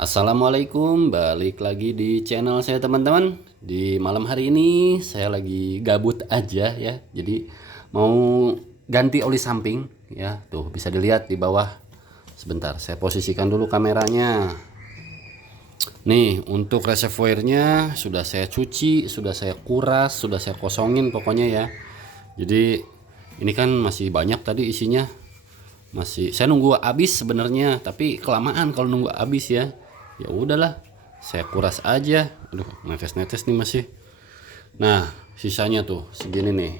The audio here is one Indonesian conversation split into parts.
Assalamualaikum, balik lagi di channel saya teman-teman. Di malam hari ini saya lagi gabut aja ya. Jadi mau ganti oli samping ya. Tuh bisa dilihat di bawah. Sebentar, saya posisikan dulu kameranya. Nih, untuk reservoirnya sudah saya cuci, sudah saya kuras, sudah saya kosongin pokoknya ya. Jadi ini kan masih banyak tadi isinya. Masih saya nunggu habis sebenarnya, tapi kelamaan kalau nunggu habis ya. Ya udahlah, saya kuras aja. Aduh, netes-netes nih masih. Nah, sisanya tuh segini nih.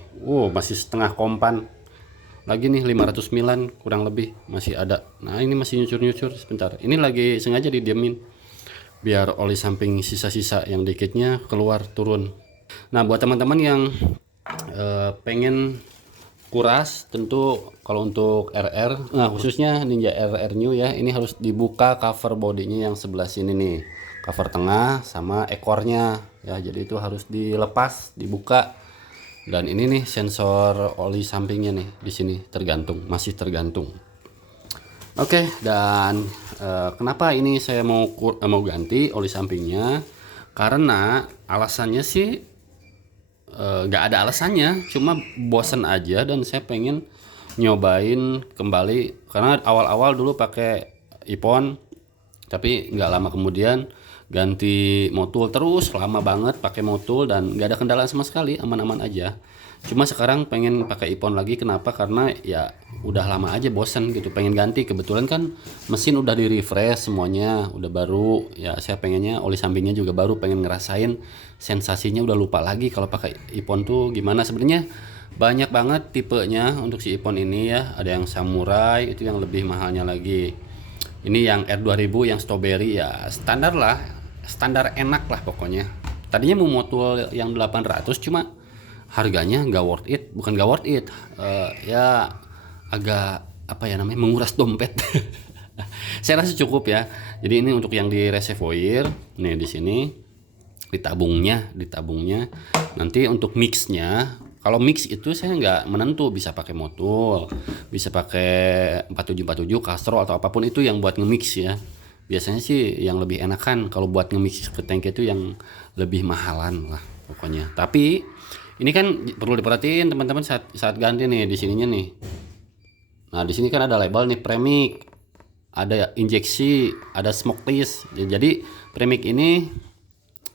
Masih setengah kompan. Lagi nih 509 kurang lebih masih ada. Nah, ini masih nyucur-nyucur sebentar. Ini lagi sengaja didiemin biar oli samping sisa-sisa yang dikitnya keluar turun. Nah, buat teman-teman yang pengen kuras, tentu kalau untuk RR, nah khususnya Ninja RR New ya, ini harus dibuka cover bodinya yang sebelah sini nih, cover tengah sama ekornya ya. Jadi itu harus dilepas, dibuka. Dan ini nih sensor oli sampingnya nih di sini tergantung, masih tergantung. Oke, dan kenapa ini saya mau ganti oli sampingnya? Karena alasannya sih nggak ada alasannya, cuma bosen aja dan saya pengen nyobain kembali. Karena awal-awal dulu pakai iPhone, tapi nggak lama kemudian ganti motul, terus lama banget pakai motul dan nggak ada kendala sama sekali, aman-aman aja. Cuma sekarang pengen pakai iPhone lagi. Kenapa? Karena ya udah lama aja bosen gitu, pengen ganti. Kebetulan kan mesin udah di refresh semuanya, udah baru ya. Saya pengennya oli sampingnya juga baru, pengen ngerasain sensasinya. Udah lupa lagi kalau pakai iPhone tuh gimana. Sebenarnya banyak banget tipenya untuk si iPhone ini ya. Ada yang samurai, itu yang lebih mahalnya lagi. Ini yang R2000 yang strawberry ya, standar lah, standar enak lah pokoknya. Tadinya mau motul yang 800, cuma harganya nggak worth it. Bukan nggak worth it, ya agak apa ya namanya, menguras dompet. Saya rasa cukup ya. Jadi ini untuk yang di reservoir nih, di sini ditabungnya. Nanti untuk mixnya, kalau mix itu saya nggak menentu, bisa pakai motul, bisa pakai 4747 Castrol atau apapun itu yang buat nge-mix ya. Biasanya sih yang lebih enakan kalau buat nge-mix ke tank itu yang lebih mahalan lah pokoknya. Tapi ini kan perlu diperhatiin teman-teman saat ganti nih di sininya nih. Nah, di sini kan ada label nih premix, ada injeksi, ada smokeless. Jadi premix ini,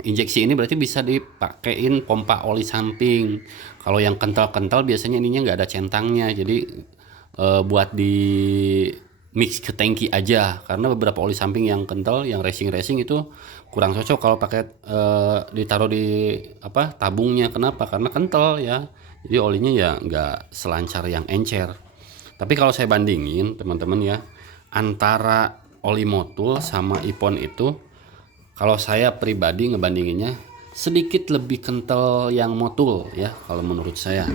injeksi ini berarti bisa dipakein pompa oli samping. Kalau yang kental-kental biasanya ininya nggak ada centangnya, jadi buat di mix ke tangki aja. Karena beberapa oli samping yang kental, yang racing itu kurang cocok kalau pakai ditaruh di apa, tabungnya. Kenapa? Karena kental ya, jadi olinya ya nggak selancar yang encer. Tapi kalau saya bandingin teman-teman ya, antara oli motul sama iPhone itu, kalau saya pribadi ngebandinginnya sedikit lebih kental yang motul ya kalau menurut saya.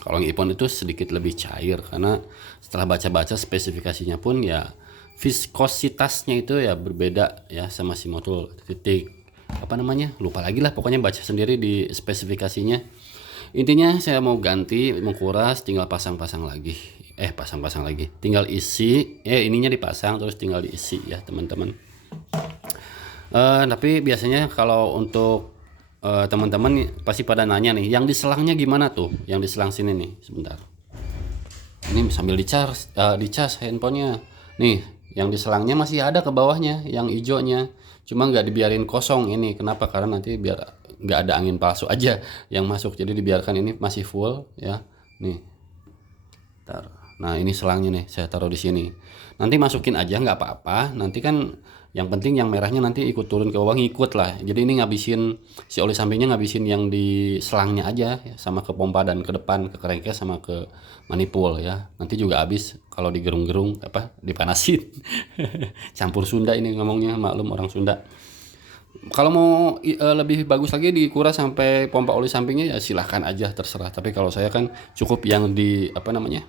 Kalau yang iPhone itu sedikit lebih cair, karena setelah baca-baca spesifikasinya pun ya viskositasnya itu ya berbeda ya sama si motul. Titik apa namanya, lupa lagi lah, pokoknya baca sendiri di spesifikasinya. Intinya saya mau ganti, mau kuras, tinggal pasang-pasang lagi. Pasang-pasang lagi, tinggal isi, ininya dipasang terus tinggal diisi ya teman-teman. Tapi biasanya kalau untuk teman-teman pasti pada nanya nih, yang diselangnya gimana tuh? Yang diselang sini nih, sebentar. Ini sambil dicas handphonenya. Nih, yang diselangnya masih ada ke bawahnya, yang hijaunya. Cuma nggak dibiarin kosong ini. Kenapa? Karena nanti biar nggak ada angin palsu aja yang masuk. Jadi dibiarkan ini masih full ya. Nih. Nah, ini selangnya nih, saya taruh di sini. Nanti masukin aja nggak apa-apa. Nanti kan yang penting yang merahnya nanti ikut turun ke bawah, ngikut lah. Jadi ini ngabisin si oli sampingnya, ngabisin yang di selangnya aja ya, sama ke pompa dan ke depan ke crankcase sama ke manifold ya. Nanti juga habis kalau digerung-gerung apa, dipanasin. Campur Sunda ini ngomongnya, maklum orang Sunda. Kalau mau lebih bagus lagi dikuras sampai pompa oli sampingnya ya silahkan aja, terserah. Tapi kalau saya kan cukup yang di apa namanya,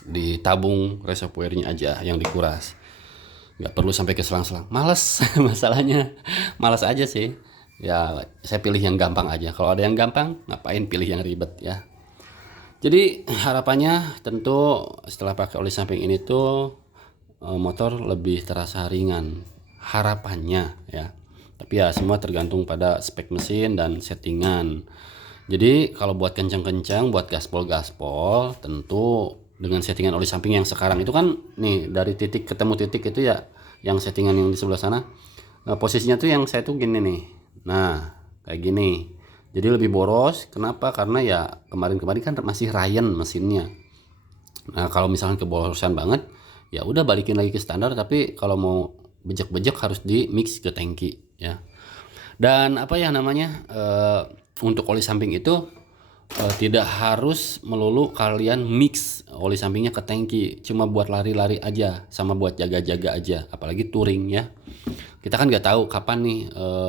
di tabung reservoirnya aja yang dikuras, nggak perlu sampai ke selang-selang, males. Masalahnya males aja sih ya. Saya pilih yang gampang aja. Kalau ada yang gampang, ngapain pilih yang ribet ya. Jadi harapannya tentu setelah pakai oli samping ini tuh motor lebih terasa ringan. harapannya ya. Tapi ya semua tergantung pada spek mesin dan settingan. Jadi kalau buat kencang-kencang, buat gaspol-gaspol, tentu dengan settingan oli samping yang sekarang itu kan nih dari titik ketemu titik itu ya, yang settingan yang di sebelah sana. Nah, posisinya tuh yang saya tuh gini nih. Nah, kayak gini. Jadi lebih boros. Kenapa? Karena ya kemarin-kemarin kan masih Ryan mesinnya. Nah, kalau misalkan keborosan banget, ya udah balikin lagi ke standar. Tapi kalau mau bejek-bejek harus di mix ke tangki ya. Dan apa ya namanya? Untuk oli samping itu tidak harus melulu kalian mix oli sampingnya ke tangki, cuma buat lari-lari aja sama buat jaga-jaga aja, apalagi touring ya. Kita kan nggak tahu kapan nih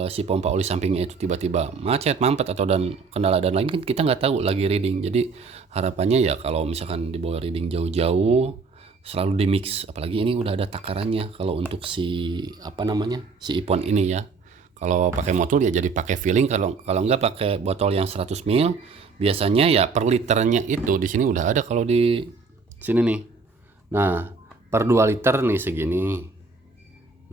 si pompa oli sampingnya itu tiba-tiba macet, mampet atau dan kendala dan lain kan kita nggak tahu lagi reading. Jadi harapannya ya kalau misalkan dibawa reading jauh-jauh selalu di mix, apalagi ini udah ada takarannya kalau untuk si apa namanya si ipon ini ya. Kalau pakai motul ya jadi pakai filling, kalau kalau nggak pakai botol yang 100 ml biasanya ya per liternya itu di sini udah ada kalau di sini nih. Nah, per 2 liter nih segini.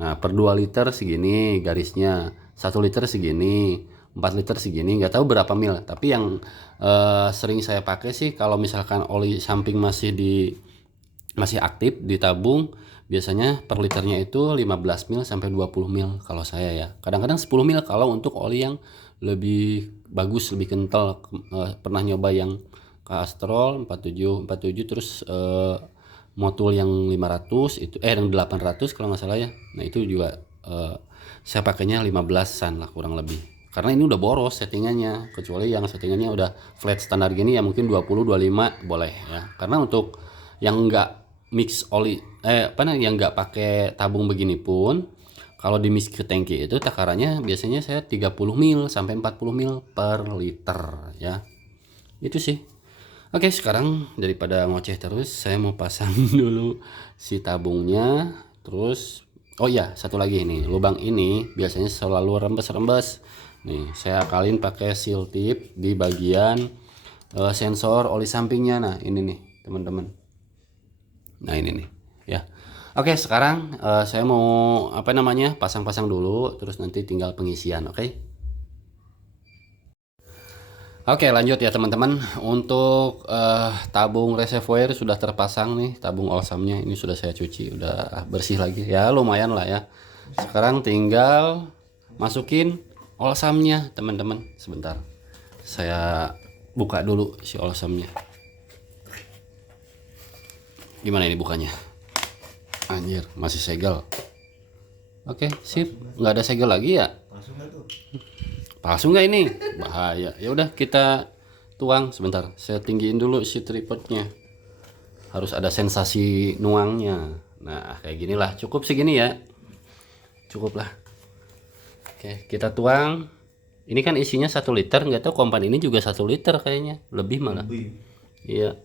Nah, per 2 liter segini garisnya. 1 liter segini, 4 liter segini, nggak tahu berapa mil. Tapi yang sering saya pakai sih kalau misalkan oli samping masih aktif ditabung, biasanya per liternya itu 15 mil sampai 20 mil kalau saya ya. Kadang-kadang 10 mil kalau untuk oli yang lebih bagus, lebih kental. Pernah nyoba yang Castrol 47 terus motul yang 500 itu yang 800 kalau nggak salah ya. Nah, itu juga saya pakainya 15-an lah kurang lebih. Karena ini udah boros settingannya, kecuali yang settingannya udah flat standar gini ya mungkin 20 25 boleh ya. Karena untuk yang enggak mix oli yang nggak pakai tabung begini pun kalau di mix ke tangki itu takarannya biasanya saya 30 mil sampai 40 mil per liter ya. Itu sih. Oke, sekarang daripada ngoceh terus saya mau pasang dulu si tabungnya. Terus oh iya, satu lagi ini, lubang ini biasanya selalu rembes-rembes. Nih, saya akalin pakai seal tip di bagian sensor oli sampingnya. Nah, ini nih, teman-teman. Nah, ini nih ya. Oke, sekarang saya mau apa namanya pasang-pasang dulu terus nanti tinggal pengisian. Oke, lanjut ya teman-teman. Untuk tabung reservoir sudah terpasang nih, tabung olsamnya ini sudah saya cuci, udah bersih lagi ya, lumayan lah ya. Sekarang tinggal masukin olsamnya teman-teman. Sebentar, saya buka dulu si olsamnya. Gimana ini bukanya? Anjir, masih segel. Oke, sip. Nggak ada segel lagi ya? Palsu nggak ini? Bahaya. Ya udah kita tuang sebentar. Saya tinggiin dulu si tripodnya. Harus ada sensasi nuangnya. Nah, kayak ginilah. Cukup segini ya. Cukup lah. Oke, kita tuang. Ini kan isinya 1 liter. Nggak tahu kompan ini juga 1 liter kayaknya. Lebih malah. Iya.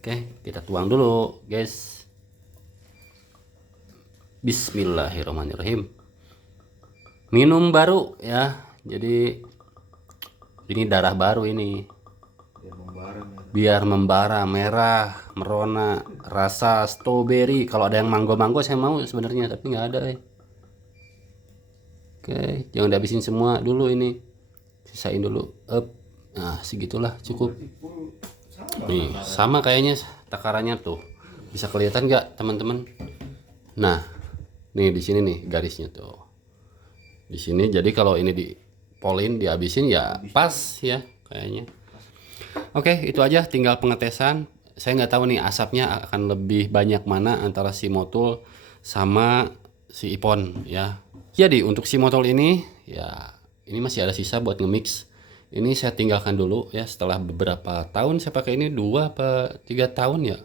Oke, kita tuang dulu, guys. Bismillahirrahmanirrahim. Minum baru ya. Jadi ini darah baru ini. Biar membara, merah, merona, rasa strawberry. Kalau ada yang manggo-manggo saya mau sebenarnya, tapi nggak ada. Oke, jangan dihabisin semua dulu ini. Sisain dulu. Nah, segitulah cukup. Nih, sama kayaknya takarannya tuh. Bisa kelihatan nggak, teman-teman? Nah, nih di sini nih garisnya tuh. Di sini jadi kalau ini dipolin, dihabisin ya pas ya kayaknya. Oke, itu aja tinggal pengetesan. Saya nggak tahu nih asapnya akan lebih banyak mana antara si motul sama si ipon ya. Jadi untuk si motul ini ya ini masih ada sisa buat nge-mix. Ini saya tinggalkan dulu ya, setelah beberapa tahun saya pakai ini 2 apa 3 tahun ya.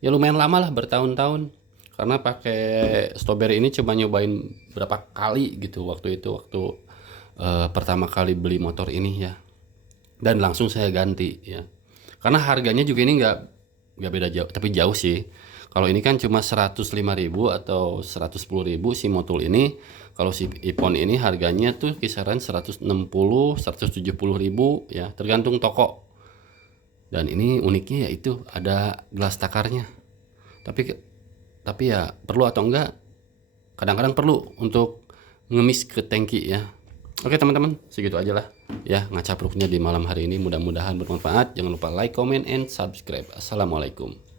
Ya lumayan lama lah, bertahun-tahun. Karena pakai strawberry ini coba nyobain berapa kali gitu waktu pertama kali beli motor ini ya. Dan langsung saya ganti ya. Karena harganya juga ini nggak beda jauh, tapi jauh sih. Kalau ini kan cuma 105.000 atau 110.000 si motul ini. Kalau si ipon ini harganya tuh kisaran 160, 170.000 ya, tergantung toko. Dan ini uniknya yaitu ada gelas takarnya. Tapi ya perlu atau enggak kadang-kadang perlu untuk ngemis ke tangki ya. Oke teman-teman, segitu aja lah ya ngacapruknya di malam hari ini. Mudah-mudahan bermanfaat. Jangan lupa like, comment, and subscribe. Assalamualaikum.